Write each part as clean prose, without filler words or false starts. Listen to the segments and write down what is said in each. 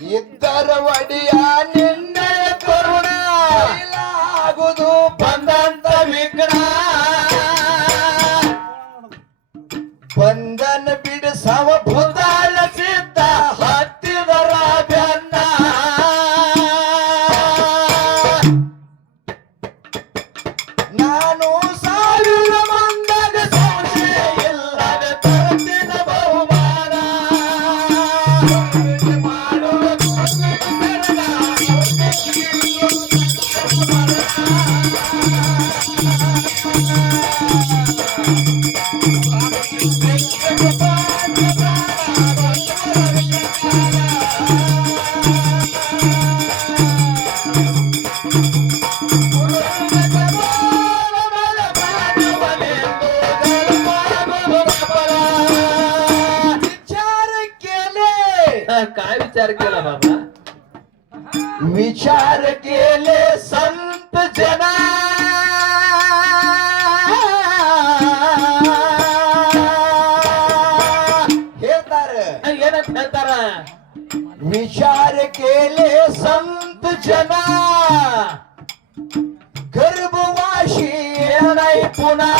ಇದ್ದರ ಒಡಿಯ ನಿನ್ನ ಕರುಣ ಆಗುದು ಬಂದಂತ ವಿಘ್ನ ಬಂಧನ ಬಿಡಿಸವ ಭೂತಾಳ ಸಿದ್ಧ ಹತ್ತಿದರ ಬೆನ್ನ ನಾನು ಸಾವಿರ ಮಂದಾಗ ಸಂಶಯ ಇಲ್ಲದ ತರತಿನ ಬಹುಮಾನ काय विचार केला बाबा विचार केले संत जना ಹೇಳ್ತಾರ ಏನಂತ ಹೇಳ್ತಾರ विचार केले संत जना गर्भवाशी नाही पुन्हा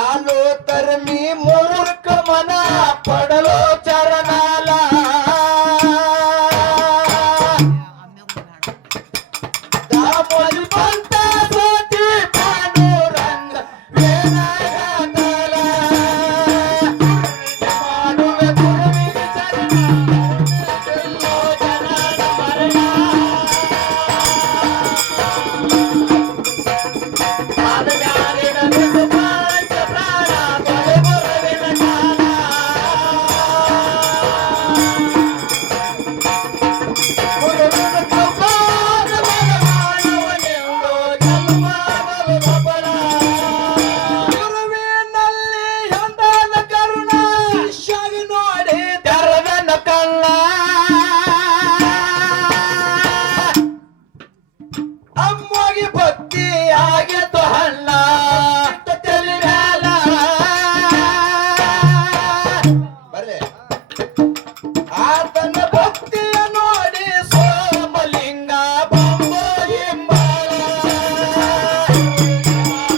आलो तर मी मूर्ख मना पडलो चरणाला दामोली पंतासाठी पांडुरंग वेणा घातला मानवे गुरुविन चरणा गेलो जनाला मरणा मानव्याने नभेत पंच प्राणा बळे गुरुविन ठाणा गुरुविन कौपान मनमानवನೆಂದು ಜನ್ಮವಲು ಬಬಲ ಗುರುವಿನಲ್ಲಿ ಎಂದಾದ ಕರುಣ ಶಿಷ್ಯಗೆ ನೋಡಿ ತೆರೆದನ ಕಣ್ಣ ಅಮ್ಮಗೆ ಭಕ್ತಿ ಆಗಿತ್ತು ಹಣ್ಣ ತಲೆ ಮ್ಯಾಲ ಬರ್ರಿ ಆತನ ಭಕ್ತಿಯ ನೋಡಿ ಸೋಮಲಿಂಗ ಬಂಬೋ ಹಿಂಬಾಲ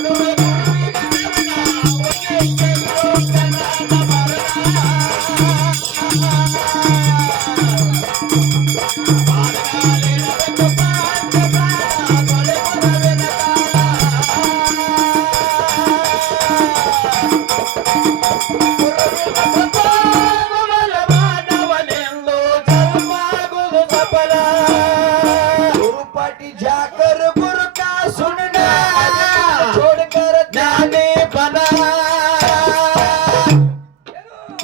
ಮಾಡುವ ಗುರುವಿಗೆ ಶರಣ, गुरुपाटी जाकर गुरु का सुनना छोड़कर ಜ್ಞಾನಿ ಬನ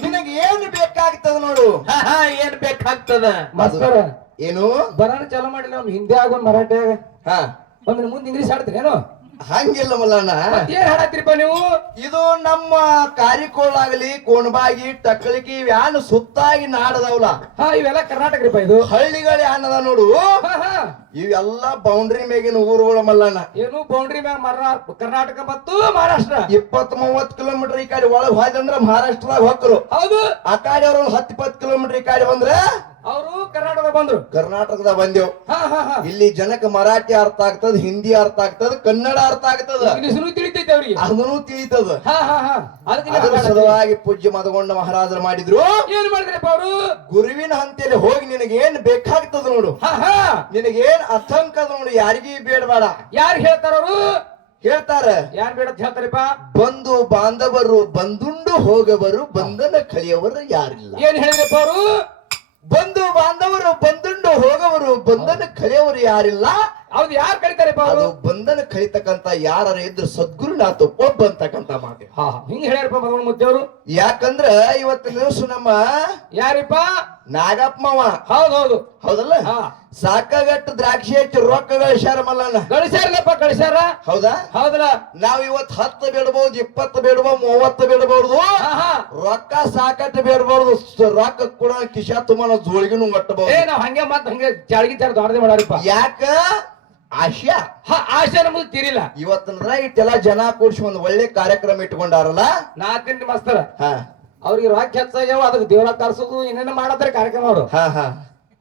ನಿನಗೆ ಏನು ಬೇಕಾಗ್ತದ ನೋಡು ಏನ್ ಬೇಕಾಗ್ತದ ಮಾಸ್ತರ ಏನು ಬರೋಣ ಚಾಲು ಮಾಡಿಲ್ಲ ಅವ್ನು ಹಿಂದಿ ಆಗೋನ್ ಮರಾಠಿ ಹಾ ಒಂದ್ ಮುಂದೆ ಇಂಗ್ಲೀಷ್ ಆಡ್ತೀರಿ ಏನು ಹಂಗಿಲ್ಲ ಮಲ್ಲಣ್ಣ ಏನ್ ಹಾಡತ್ರಿಪ್ಪ ನೀವು ಇದು ನಮ್ಮ ಕಾರಿಕೋಳಾಗಲಿ ಕೋಣಬಾಗಿ ಟಕ್ಕಳಿಗಿ ವ್ಯಾನ್ ಸುತ್ತಾಗಿ ನಾಡದವಲ್ಲ ಹಾ ಇವೆಲ್ಲ ಕರ್ನಾಟಕ ರೀಪ ಇದು ಹಳ್ಳಿಗಳ ಯಾನದ ನೋಡು ಹಾ ಹಾ ಇವೆಲ್ಲ ಬೌಂಡ್ರಿ ಮೇಗಿನ ಊರುಗಳು ಮಲ್ಲಣ್ಣ ಏನು ಬೌಂಡ್ರಿ ಮ್ಯಾಗ ಕರ್ನಾಟಕ ಮತ್ತು ಮಹಾರಾಷ್ಟ್ರ 20-30 ಕಿಲೋಮೀಟರ್ ಈ ಕಡೆ ಒಳಗ್ ಹೋಯ್ತಂದ್ರ ಮಹಾರಾಷ್ಟ್ರದಾಗ ಹೋಗ್ರು ಹೌದು ಆ ಕಡೆ ಅವ್ರು 10-20 ಕಿಲೋಮೀಟರ್ ಈ ಕಡೆ ಬಂದ್ರೆ ಅವರು ಕರ್ನಾಟಕ ಬಂದ್ರು ಕರ್ನಾಟಕದಾಗ ಬಂದೇವ್ ಹಾ ಹಾ ಹಾ ಇಲ್ಲಿ ಜನಕ್ಕೆ ಮರಾಠಿ ಅರ್ಥ ಆಗ್ತದ ಹಿಂದಿ ಅರ್ಥ ಆಗ್ತದ ಕನ್ನಡ ಅರ್ಥ ಆಗ್ತದ ಇಂಗ್ಲೀಷ್ನು ತಿಳಿತೈತೆ ಅವ್ರಿಗೆ ಅದನ್ನು ತಿಳಿತದ ಹಾ ಹಾ ಹಾ ಅದಕ್ಕೆ ಅದರ ಸಲುವಾಗಿ ಪೂಜ್ಯ ಮದಗೊಂಡ ಮಹಾರಾಜರು ಮಾಡಿದ್ರು ಏನ್ ಮಾಡಿದ್ರಪ್ಪ ಅವರು ಗುರುವಿನ ಹಂತಲ್ಲಿ ಹೋಗಿ ನಿನಗೇನ್ ಬೇಕಾಗ್ತದ ನೋಡು ಹಾ ಹಾ ನಿನಗೇನ್ ಅರ್ಥಂಕದ ನೋಡು ಯಾರಿಗೂ ಬೇಡಬೇಡ ಯಾರು ಹೇಳ್ತಾರ ಅವರು ಹೇಳ್ತಾರ ಯಾರ್ ಬೇಡ ಹೇಳ್ತಾರಪ್ಪ ಬಂಧು ಬಾಂಧವರು ಬಂದುಂಡು ಹೋಗವರು ಬಂಧನ ಕಳಿಯವರು ಯಾರಿಲ್ಲ ಏನ್ ಹೇಳಿದ್ರಪ್ಪ ಅವರು ಬಂಧು ಬಾಂಧವರು ಬಂದುಂಡು ಹೋಗವರು ಬಂಧನ ಕಳೆಯವರು ಯಾರಿಲ್ಲ ಹೌದು ಯಾರು ಕಳಿತಾರಪ್ಪ ಅವರು ಅದು ಬಂಧನ ಕಳಿತಕ್ಕಂತ ಯಾರ ಇದ್ರು ಸದ್ಗುರುನಾಥ ಒಬ್ಬ ಅಂತಕ್ಕಂತ ಮಾತು ಹಾ ಹಿಂಗ್ ಹೇಳ್ಯಾರಪ್ಪ ಮದವನ ಮುದ್ದೆಯವರು ಯಾಕಂದ್ರ ಇವತ್ತಿನ ದಿವಸ ನಮ್ಮ ಯಾರಿಪ್ಪ ನಾಗಪ್ಪವ ಹೌದೌದು ಹೌದಲ್ಲ ಹಾ ಸಾಕಾಗಟ್ಟು ದ್ರಾಕ್ಷಿ ಹಚ್ಚಿ ರೊಕ್ಕ ಗಳಿಸ್ಯಾರ ಮಲ್ಲಣ್ಣ ಗಳಿಸ್ಯಾರಲ್ಲಪ್ಪ ಗಳಿಸ್ಯಾರ ಹೌದಾ ಹೌದಲ್ಲ ನಾವ್ ಇವತ್ 10 ಬೇಡಬಹುದು 20 ಬೇಡಬಹುದು 30 ಬೇಡಬಹುದು ಹಾ ಹಾ ರೊಕ್ಕ ಸಾಕಟ್ಟು ಬೇಡಬಹುದು ರೊಕ್ಕ ಕೂಡ ಕಿಶಾ ತುಂಬ ನಾವು ಜೋಳಿಗೆನು ಏ ಮಟ್ಟಬಹುದು ನಾವ್ ಹಂಗೆ ಮತ್ ಹಂಗೆ ಚಾಳ್ಗಿ ಚಾರ ದೊಡ್ಡದೇ ಮಾಡಾರಿಪ್ಪ ಯಾಕ ಆಶಾ ಹಾ ಆಶೆ ನಮ್ದು ತೀರಿಲ್ಲ ಇವತ್ತಿನ ಇಟ್ಟೆಲ್ಲ ಜನ ಕೂಡ್ಸಿ ಒಂದ್ ಒಳ್ಳೆ ಕಾರ್ಯಕ್ರಮ ಇಟ್ಕೊಂಡಾರಲ್ಲ ನಾ ತಿಂತ ಮಸ್ತರ ಹಾ ಅವ್ರಿಗೆ ರಾಕ್ ಹೆಚ್ಚಾಗ್ಯಾವ ಅದಕ್ಕೆ ದೇವ್ರ ಕರ್ಸೋದು ಏನೇನ ಮಾಡತ್ತಾರೆ ಕಾರ್ಯಕ್ರಮ ಅವರು ಹಾ ಹಾ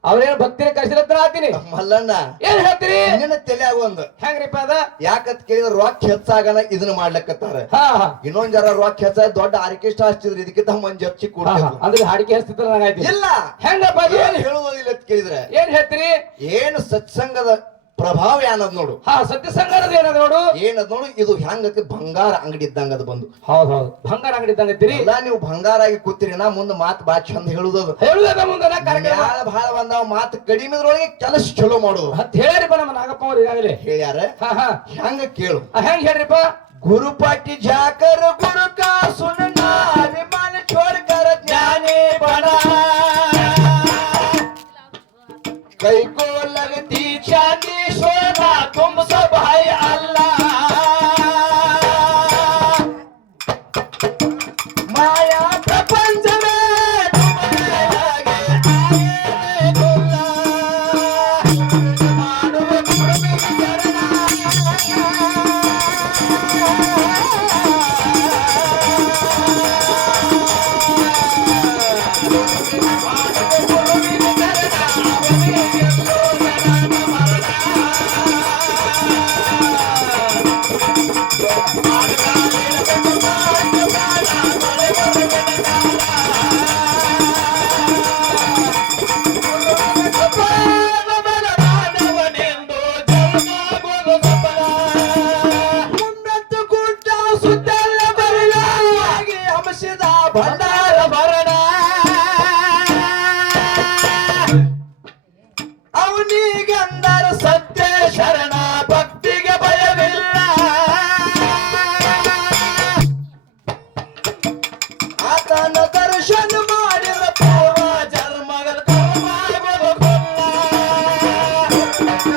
ಅವ್ರೇನ್ ಭಕ್ತಿನ ಕರ್ಸಿರತ್ರ ಆತೀನಿ ಮಲ್ಲಣ್ಣ ಏನ್ ಹೇಳ್ತೀರಿ ನಿನ್ನ ತಲೆಯಾಗ ಒಂದು ಹೆಂಗ್ರಿಪ್ಪ ಅದ ಯಾಕತ್ ಕೇಳಿದ್ರೆ ರೊಕ್ಕ ಹೆಚ್ಚಾಗನ ಇದನ್ನ ಮಾಡ್ಲಕತ್ತಾರ ಹಾ ಹಾ ಇನ್ನೊಂದ್ ಜರ ರೊಕ್ಕ ಹೆಚ್ಚಾಗ ದೊಡ್ಡ ಆರ್ಕೆಸ್ಟ್ರಾ ಹಚ್ಚಿದ್ರು ಇದಕ್ಕಿಂತ ಮಂಜಿ ಹಚ್ಚಿ ಹಾ, ಕೊಡ್ತಿದ್ರು ಹಾ. ಅಂದ್ರೆ ಹಾಡಿಕೆ ಹಚ್ತಿದ್ರ ನಂಗಾಯ್ತು ಇಲ್ಲ ಹೆಂಗಪ್ಪ ಅದು? ಏನ್ ಹೇಳುವುದಿಲ್ಲ ಅಂತ ಕೇಳಿದ್ರೆ ಏನ್ ಹೇಳ್ತೀರಿ ಏನು ಸತ್ಸಂಗದ ಪ್ರಭಾವ ಏನದ್ ನೋಡು ಹಾ ಸತ್ಯ ಸಂಘದ ಏನದ ನೋಡು ಏನದ್ ನೋಡು ಇದು ಹೆಂಗತಿ ಬಂಗಾರ ಅಂಗಡಿ ಇದ್ದಂಗ ಅದು ಬಂದು ಹೌದ್ ಹೌದು ಬಂಗಾರ ಅಂಗಡಿ ಇದ್ದಂಗ ಇದ್ದೀರಿ ಎಲ್ಲ ನೀವು ಬಂಗಾರ ಆಗಿ ಕೂತಿರಿ ನಾ ಮುಂದೆ ಮಾತು ಬಾ ಚಂದ ಹೇಳುದದು ಹೇಳುದ ಮುಂದೆ ಕಾರ್ಯಕ್ರಮ ಮ್ಯಾಲ ಭಾಳ ಬಂದಾವ ಮಾತು ಕಡಿಮೆದ್ರೊಳಗೆ ಕೆಲಸ ಚಲೋ ಮಾಡುದು ಅಂತ ಹೇಳಿರಿಪ್ಪ ನಮ್ಮ ನಾಗಪ್ಪ ಅವ್ರು ಈಗಾಗಲೇ ಹೇಳ್ಯಾರ ಹಾ ಹಾ ಹೆಂಗ ಕೇಳು ಹೆಂಗ್ ಹೇಳ್ರಿಪ್ಪ गुरुपाटी जाकर गुरु का सुनना अभिमान छोड़कर ज्ञानी बना कई को लगती चांदी सोना तुम सब भाई अल्लाह माया प्रपंच में डूबने लगे आए दुल्ला मानव कुर्मी करना ಭಂಡಾರ ಭರಣ ಅವನಿಗಂದರ ಸತ್ಯ ಶರಣ ಭಕ್ತಿಗೆ ಭಯವಿಲ್ಲ ಆತನ ದರ್ಶನ ಮಾಡಿದ ಪೂರ್ವ ಜನ್ಮಗಳ ಕರ್ಮಾಗೋದು ಕೊಲ್ಲ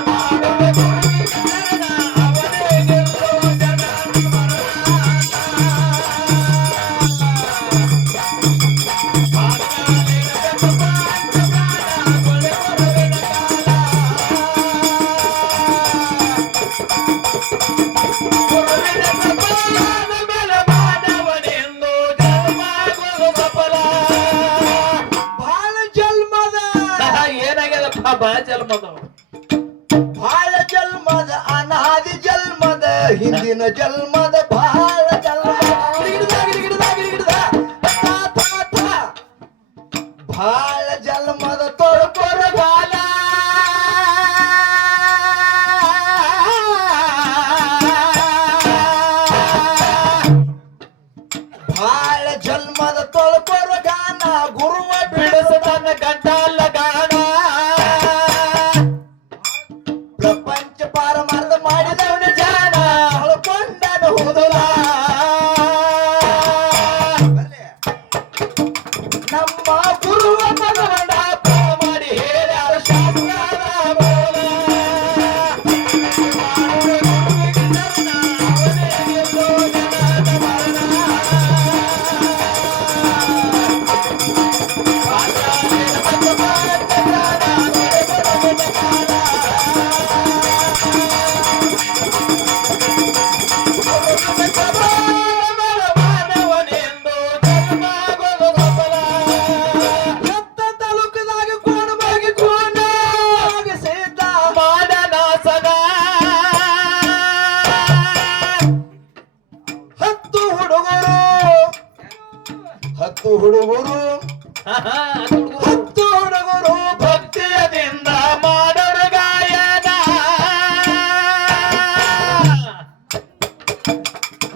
ಮಾಡುವ ಗುರುವಿನ ಶರಣ ಅವನೇ ಗೆಲ್ಲೋ ಜನ ಏನಾಗ್ಯದಪ್ಪ ಬಾ ಜನ್ಮದ ಬಾಳ ಜನ್ಮದ ಅನಾದಿ ಜನ್ಮದ ಹಿಂದಿನ ಜನ್ಮದ ಬಾಳ ಬಾಳ ಜನ್ಮದ ತೊಳ್ಕೊರ ಬಾಲ ಬಾಳ ಜನ್ಮದ ತೊಳ್ಕೊರ ಗಾನ ಗುರುವ ಬಿಡಿಸತನ ಗಂಟಲ ಗಾಣ ಪ್ರಪಂಚ ಪಾರಮಾರ್ಥ ಮಾಡಿದವನ ಜಾನ ಹಳ್ಕೊಂಡನು ಹೋದಲ ನಮ್ಮ ಗುರುವ ಮಗನ ಮಾಡಿ ಹೇಳ್ಯಾರ ಶಾಸ್ತ್ರದ ಬೋಲ. ಮಾಡುವ ಗುರುವಿಗೆ ಶರಣ, ಅವನೇ ಗೆಲ್ಲೋ ಜನನ ಮರಣ. ಪಾತಾಳಿನ ಪಂಚಮಾರ್ಗ ಜ್ಞಾನ, ದೊರೆಬರವನ ಕಾಲ. ಮಾನವನೆಂದು ಜನ್ಮಾಗೋದು ಸಫಲ. ಎತ್ತ ತಾಲೂಕದಾಗ ಕೋಣವಾಗಿ ಕೋಣ ಸಿದ್ಧ ಮಾಡನಾಸನ ಹತ್ತು ಹುಡುಗರು ಹತ್ತು ಹುಡುಗರು ಹತ್ತು ಹುಡುಗರು ಭಕ್ತಿಯದಿಂದ ಮಾಡೋರು ಗಾಯನ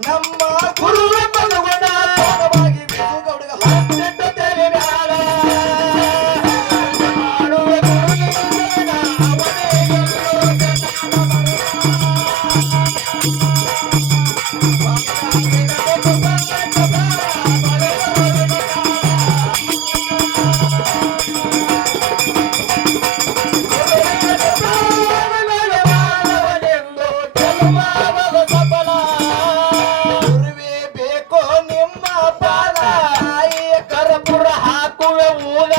ನಮ್ಮ ಗುರುವ ಮಗನ ಕೋಣವಾಗಿ ಬಿಸುಗೌಡಗ ಹತ್ತೆಂಟು ತಲೆ ಮ್ಯಾಲ. ಮಾಡುವ ಗುರುವಿನ ಶರಣ, ಅವನೇ ಗೆಲ್ಲೋ ಜನನ ಮಾನವನೆಂದು ಜನ್ಮಾಗೋದು ಸಫಲ. ಗುರುವೇ ಬೇಕೋ ನಿಮ್ಮ ಪಾಲ, ತಾಯಿಯ ಕರ್ಪೂರ ಹಾಕುವೆ ಊದ.